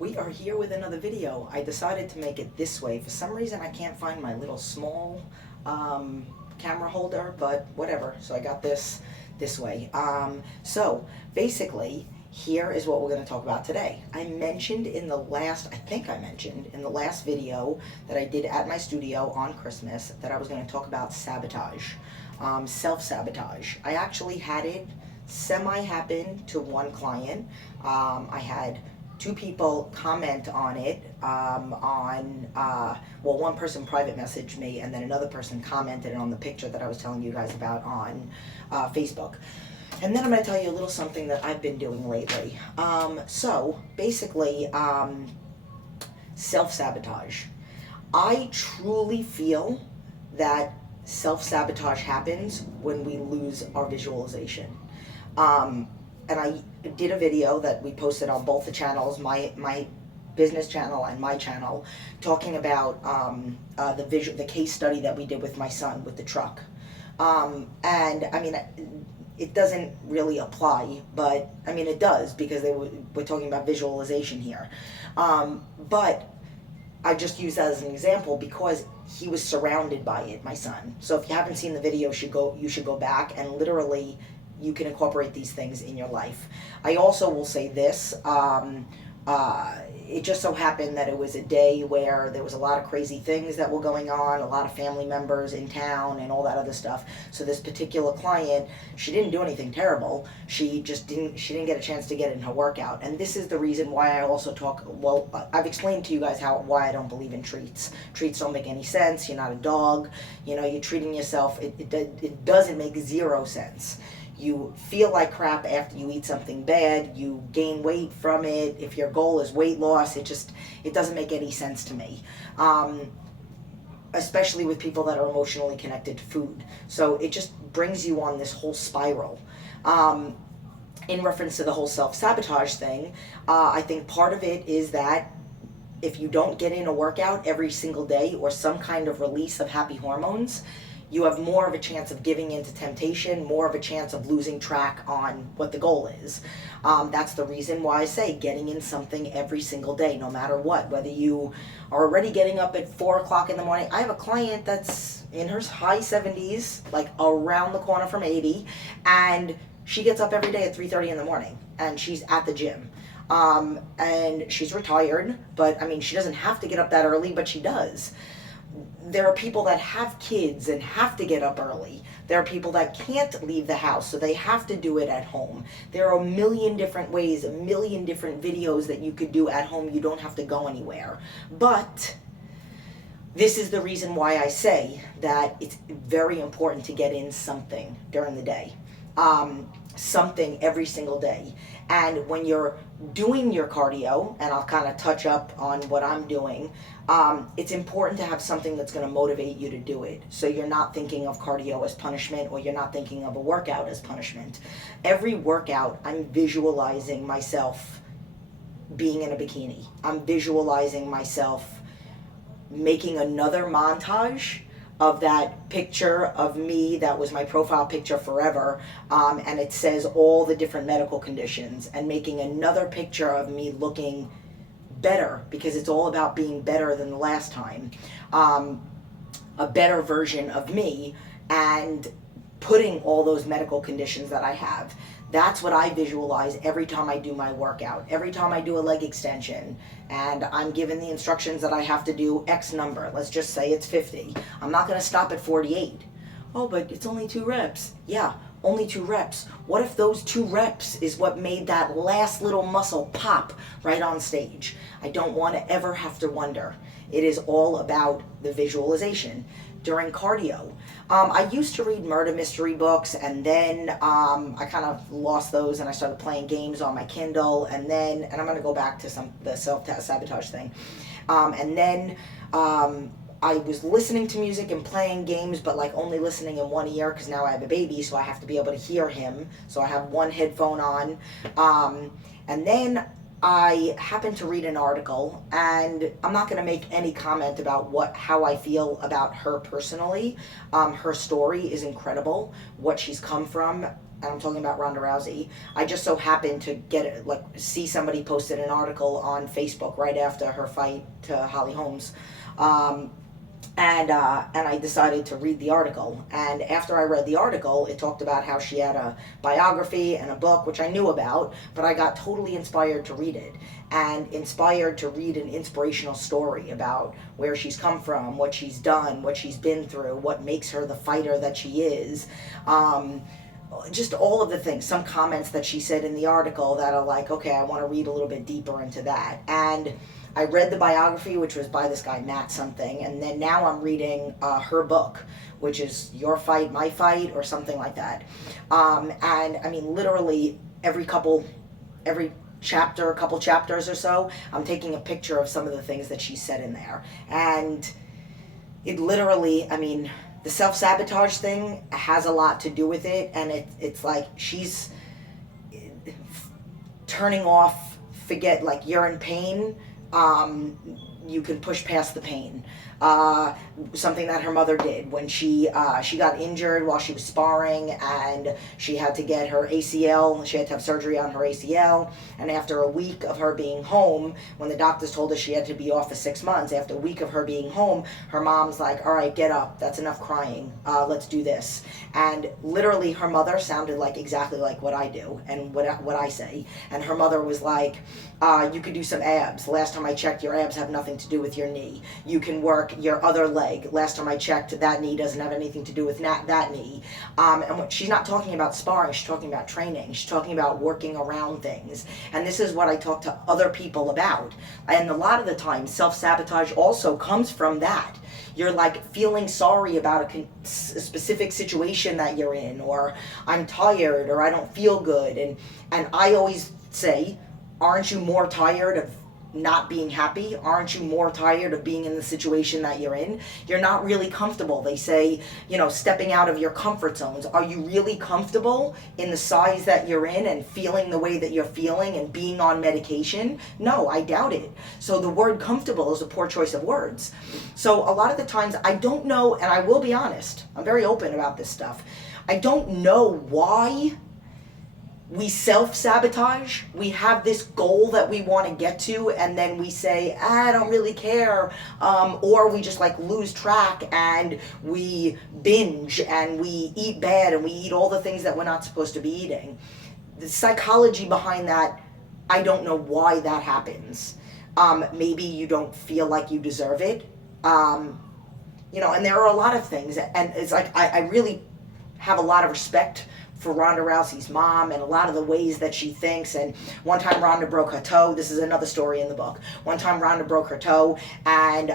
We are here with another video. I decided to make it this way. For some reason I can't find my little small camera holder, but whatever. So I got this way. So basically, here is what we're going to talk about today. I think I mentioned in the last video that I did at my studio on Christmas that I was going to talk about sabotage, self-sabotage. I actually had it semi-happen to one client. I had two people comment on it, one person private messaged me, and then another person commented on the picture that I was telling you guys about on Facebook. And then I'm going to tell you a little something that I've been doing lately. So basically, self-sabotage. I truly feel that self-sabotage happens when we lose our visualization. And I did a video that we posted on both the channels, my business channel and my channel, talking about the case study that we did with my son with the truck. And I mean, it doesn't really apply, but I mean it does, because we're talking about visualization here. But I just use that as an example because he was surrounded by it, my son. So if you haven't seen the video, you should go back, and literally you can incorporate these things in your life. I also will say this, it just so happened that it was a day where there was a lot of crazy things that were going on, a lot of family members in town and all that other stuff. So this particular client, she didn't do anything terrible. She didn't get a chance to get in her workout. And this is the reason why I also I've explained to you guys why I don't believe in treats. Treats don't make any sense. You're not a dog. You know, you're treating yourself. It doesn't make zero sense. You feel like crap after you eat something bad. You gain weight from it. If your goal is weight loss, it doesn't make any sense to me. Especially with people that are emotionally connected to food. So it just brings you on this whole spiral. In reference to the whole self-sabotage thing, I think part of it is that if you don't get in a workout every single day or some kind of release of happy hormones, you have more of a chance of giving into temptation, more of a chance of losing track on what the goal is. That's the reason why I say getting in something every single day, no matter what, whether you are already getting up at 4 o'clock in the morning. I have a client that's in her high 70s, like around the corner from 80, and she gets up every day at 3:30 in the morning, and she's at the gym. And she's retired, but I mean, she doesn't have to get up that early, but she does. There are people that have kids and have to get up early. There are people that can't leave the house, so they have to do it at home. There are a million different ways, a million different videos that you could do at home. You don't have to go anywhere. But this is the reason why I say that it's very important to get in something during the day. Something every single day. And when you're doing your cardio, and I'll kind of touch up on what I'm doing, it's important to have something that's going to motivate you to do it. So you're not thinking of cardio as punishment, or you're not thinking of a workout as punishment. Every workout, I'm visualizing myself being in a bikini. I'm visualizing myself making another montage of that picture of me that was my profile picture forever, and it says all the different medical conditions, and making another picture of me looking better, because it's all about being better than the last time, a better version of me, and putting all those medical conditions that I have. That's what I visualize every time I do my workout. Every time I do a leg extension and I'm given the instructions that I have to do X number, let's just say it's 50. I'm not going to stop at 48. Oh, but it's only 2 reps. Yeah, only 2 reps. What if those 2 reps is what made that last little muscle pop right on stage? I don't want to ever have to wonder. It is all about the visualization. During cardio, I used to read murder mystery books, and then I kind of lost those, and I started playing games on my Kindle, and I'm going to go back to the self-sabotage thing, and then I was listening to music and playing games, but like only listening in one ear, because now I have a baby, so I have to be able to hear him, so I have one headphone on, and then I happened to read an article, and I'm not going to make any comment about how I feel about her personally. Her story is incredible, what she's come from. and I'm talking about Ronda Rousey. I just so happened to see somebody posted an article on Facebook right after her fight to Holly Holmes. And I decided to read the article. And after I read the article, it talked about how she had a biography and a book, which I knew about, but I got totally inspired to read it. And inspired to read an inspirational story about where she's come from, what she's done, what she's been through, what makes her the fighter that she is. Just all of the things, some comments that she said in the article that are like, okay, I want to read a little bit deeper into that. And I read the biography, which was by this guy, Matt something, and then now I'm reading her book, which is Your Fight, My Fight, or something like that. And I mean, literally every chapter, a couple chapters or so, I'm taking a picture of some of the things that she said in there. And it literally, I mean, the self-sabotage thing has a lot to do with it, and it's like she's turning off, forget, like, you're in pain, you can push past the pain. Something that her mother did when she got injured while she was sparring, and she had to get her ACL. She had to have surgery on her ACL, and after a week of her being home, when the doctors told her she had to be off for 6 months, after a week of her being home, her mom's like, all right, get up, that's enough crying, let's do this. And literally her mother sounded like exactly like what I do and what I say. And her mother was like, you could do some abs. Last time I checked, your abs have nothing to do with your knee. You can work your other leg. Last time I checked, that knee doesn't have anything to do with that knee. And she's not talking about sparring, she's talking about training. She's talking about working around things. And this is what I talk to other people about. And a lot of the time, self-sabotage also comes from that. You're like feeling sorry about a specific situation that you're in, or I'm tired, or I don't feel good. And I always say, aren't you more tired of not being happy? Aren't you more tired of being in the situation that you're in? You're not really comfortable. They say, stepping out of your comfort zones. Are you really comfortable in the size that you're in and feeling the way that you're feeling and being on medication? No, I doubt it. So the word comfortable is a poor choice of words. So a lot of the times I don't know, and I will be honest, I'm very open about this stuff. I don't know why we self-sabotage. We have this goal that we want to get to, and then we say, I don't really care, or we just lose track and we binge and we eat bad and we eat all the things that we're not supposed to be eating. The psychology behind that, I don't know why that happens. Maybe you don't feel like you deserve it, and there are a lot of things, and it's like I really have a lot of respect for Ronda Rousey's mom and a lot of the ways that she thinks. And one time Ronda broke her toe. This is another story in the book. One time Ronda broke her toe, and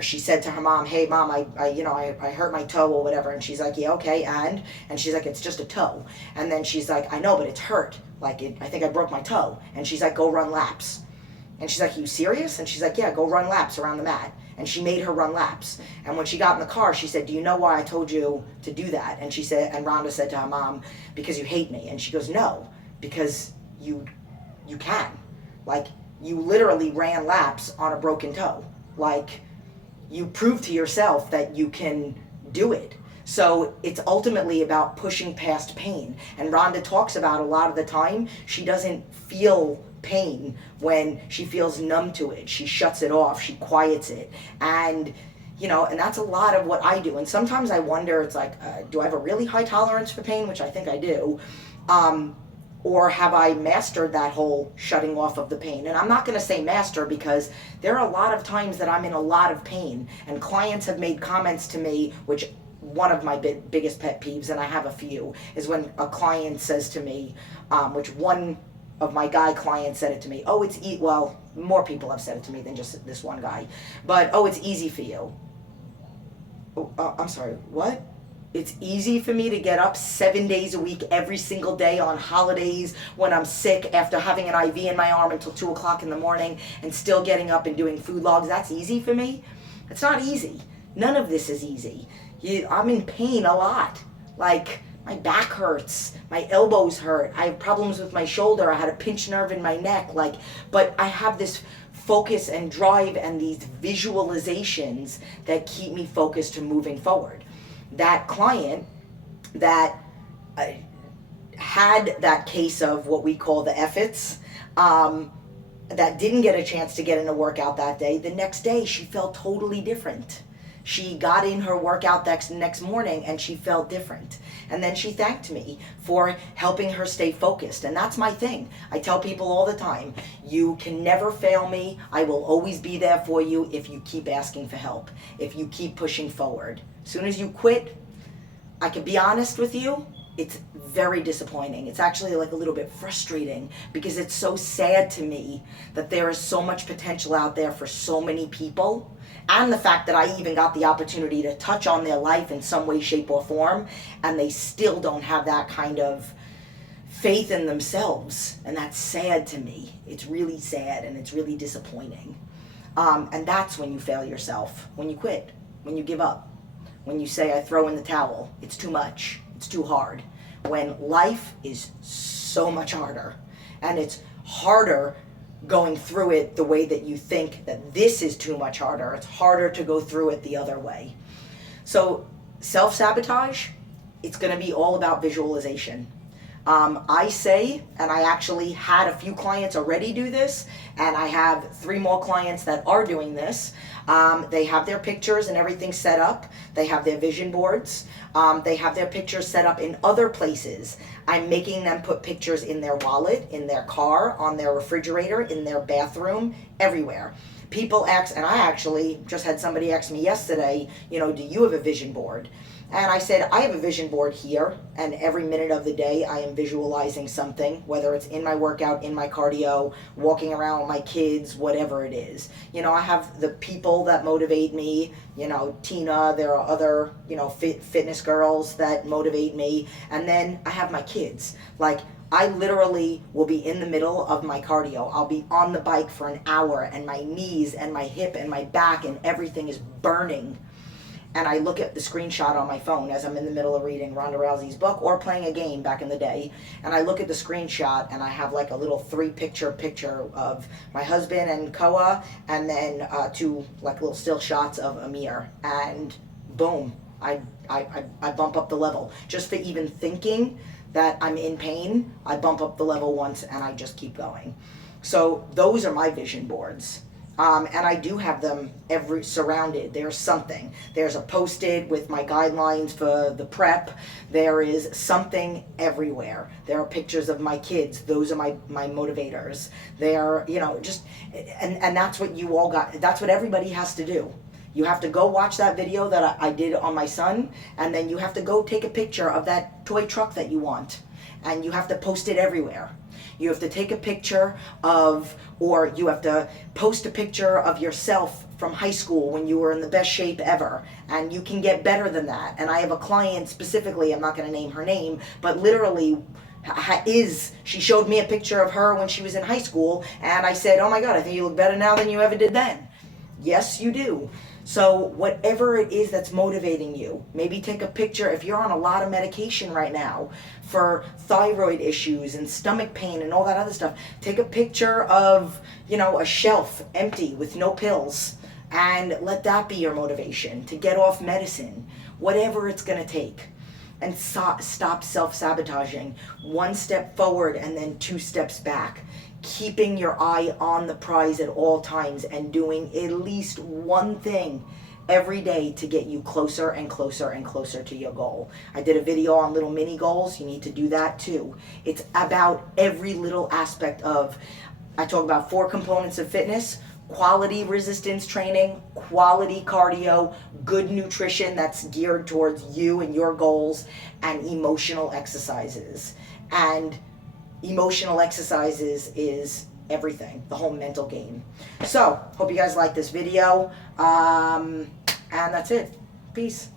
she said to her mom, hey mom, I hurt my toe or whatever. And she's like, yeah, okay, and she's like, it's just a toe. And then she's like, I know, but it's hurt. I think I broke my toe. And she's like, go run laps. And she's like, are you serious? And she's like, yeah, go run laps around the mat. And she made her run laps. And when she got in the car, she said, do you know why I told you to do that? And Rhonda said to her mom, because you hate me. And she goes, no, because you can. You literally ran laps on a broken toe. You proved to yourself that you can do it. So it's ultimately about pushing past pain. And Rhonda talks about a lot of the time, she doesn't feel pain when she feels numb to it. She shuts it off, she quiets it. And that's a lot of what I do. And sometimes I wonder, it's like, do I have a really high tolerance for pain, which I think I do, or have I mastered that whole shutting off of the pain? And I'm not going to say master, because there are a lot of times that I'm in a lot of pain, and clients have made comments to me, which one of my biggest pet peeves, and I have a few, is when a client says to me, which one of my guy clients said it to me, well, more people have said it to me than just this one guy, but, it's easy for you. I'm sorry, what? It's easy for me to get up 7 days a week, every single day, on holidays, when I'm sick, after having an IV in my arm until 2 o'clock in the morning, and still getting up and doing food logs. That's easy for me? It's not easy. None of this is easy. I'm in pain a lot. My back hurts, my elbows hurt, I have problems with my shoulder, I had a pinched nerve in my neck, but I have this focus and drive and these visualizations that keep me focused to moving forward. That client that had that case of what we call the F-its, that didn't get a chance to get in a workout that day, the next day she felt totally different. She got in her workout next morning and she felt different. And then she thanked me for helping her stay focused. And that's my thing. I tell people all the time, you can never fail me. I will always be there for you if you keep asking for help, if you keep pushing forward. As soon as you quit, I can be honest with you, it's very disappointing. It's actually like a little bit frustrating because it's so sad to me that there is so much potential out there for so many people, and the fact that I even got the opportunity to touch on their life in some way, shape, or form, and they still don't have that kind of faith in themselves, and that's sad to me. It's really sad and it's really disappointing. And that's when you fail yourself, when you quit, when you give up, when you say, I throw in the towel, it's too much, it's too hard. When life is so much harder, and it's harder going through it the way that you think that this is too much harder. It's harder to go through it the other way. So self-sabotage, it's going to be all about visualization. I say, and I actually had a few clients already do this, and I have 3 more clients that are doing this. They have their pictures and everything set up. They have their vision boards. They have their pictures set up in other places. I'm making them put pictures in their wallet, in their car, on their refrigerator, in their bathroom, everywhere. People ask, and I actually just had somebody ask me yesterday, do you have a vision board? And I said, I have a vision board here, and every minute of the day I am visualizing something, whether it's in my workout, in my cardio, walking around with my kids, whatever it is. I have the people that motivate me, Tina, there are other, fitness girls that motivate me, and then I have my kids. Like, I literally will be in the middle of my cardio. I'll be on the bike for an hour, and my knees and my hip and my back and everything is burning. And I look at the screenshot on my phone as I'm in the middle of reading Ronda Rousey's book or playing a game back in the day. And I look at the screenshot and I have like a little 3-picture of my husband and Koa, and then 2 like little still shots of Amir. And boom, I bump up the level. Just for even thinking that I'm in pain, I bump up the level once and I just keep going. So those are my vision boards. And I do have them surrounded. There's something. There's a Post-it with my guidelines for the prep. There is something everywhere. There are pictures of my kids. Those are my motivators. They are, and that's what you all got. That's what everybody has to do. You have to go watch that video that I did on my son, and then you have to go take a picture of that toy truck that you want, and you have to post it everywhere. You have to take a picture of, or you have to post a picture of yourself from high school when you were in the best shape ever. And you can get better than that. And I have a client specifically, I'm not going to name her name, but literally she showed me a picture of her when she was in high school. And I said, oh my God, I think you look better now than you ever did then. Yes, you do. So whatever it is that's motivating you, maybe take a picture. If you're on a lot of medication right now for thyroid issues and stomach pain and all that other stuff, take a picture of, a shelf empty with no pills, and let that be your motivation to get off medicine, whatever it's going to take. And stop self-sabotaging. 1 step forward and then 2 steps back. Keeping your eye on the prize at all times and doing at least one thing every day to get you closer and closer and closer to your goal. I did a video on little mini goals. You need to do that too. It's about every little aspect of, I talk about 4 components of fitness: quality resistance training, quality cardio, good nutrition that's geared towards you and your goals, and emotional exercises. And emotional exercises is everything, the whole mental game. So, hope you guys like this video. And that's it. Peace.